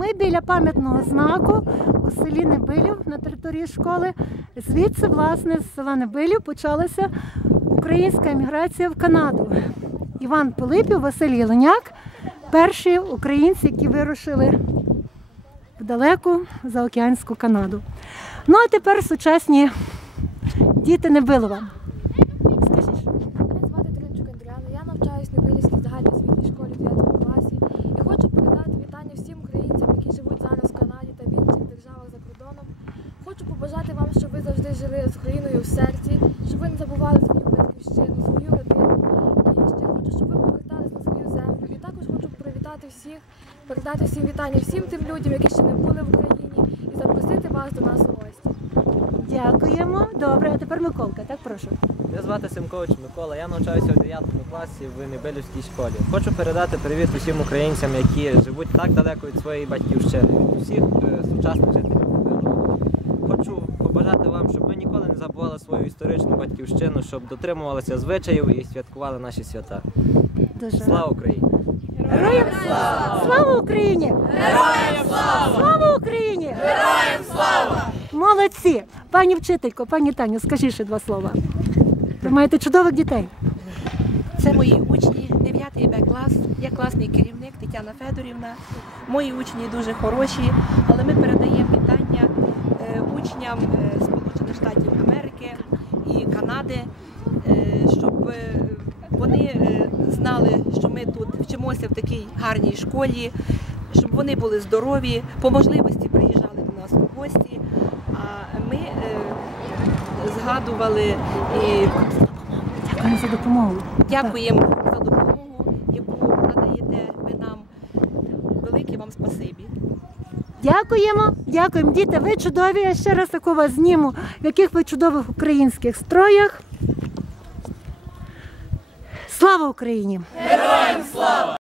Ми біля пам'ятного знаку у селі Небилів на території школи. Звідси, власне, з села Небилів почалася українська еміграція в Канаду. Іван Пилипів, Василь Єленяк перші українці, які вирушили в далеку заокеанську Канаду. Ну а тепер сучасні діти Небилова. Скажіть. Мене звати Теренчук Андріана. Я навчаюсь на Вилівській загальноосвітній школі в 9 класі і хочу передати вітання всім українцям, які живуть зараз в Канаді та в інших державах за кордоном. Хочу побажати вам, щоб ви завжди жили з Україною в серці, щоб ви не забували свою батьківщину, свою родину. І ще хочу, щоб ви повертались на свою землю. І також хочу привітати всіх, передати всім вітання всім тим людям, які ще не були в Україні, і запросити вас до нас у гості. Дякуємо. Добре, а тепер Миколка, так прошу. Мене звати Семкович Микола, я навчаюся в 9 класі в Небелівській школі. Хочу передати привіт усім українцям, які живуть так далеко від своєї батьківщини, від усіх е, сучасних жителів побажати вам, щоб ви ніколи не забували свою історичну батьківщину, щоб дотримувалися звичаїв і святкували наші свята. Дуже Слава Україні! Героям слава! Слава Україні! Героям слава! Слава Україні! Героям слава! Молодці! Пані вчителько, пані Таню, скажіть ще два слова. Ви маєте чудових дітей. Це мої учні, 9 Б клас. Я класний керівник Тетяна Федорівна. Мої учні дуже хороші, але ми передаємо вітання е, учням е, Штатів Америки і Канади, е, щоб е, вони е, знали, що ми тут вчимося в такій гарній школі, щоб вони були здорові, по можливості приїжджали до нас у гості. А ми згадували і за допомогу. Дякуємо за допомогу, яку надаєте ви нам. Велике вам спасибі. Дякуємо, дякуємо. Діти, ви чудові. Я ще раз таку вас зніму, в яких ви чудових українських строях. Слава Україні!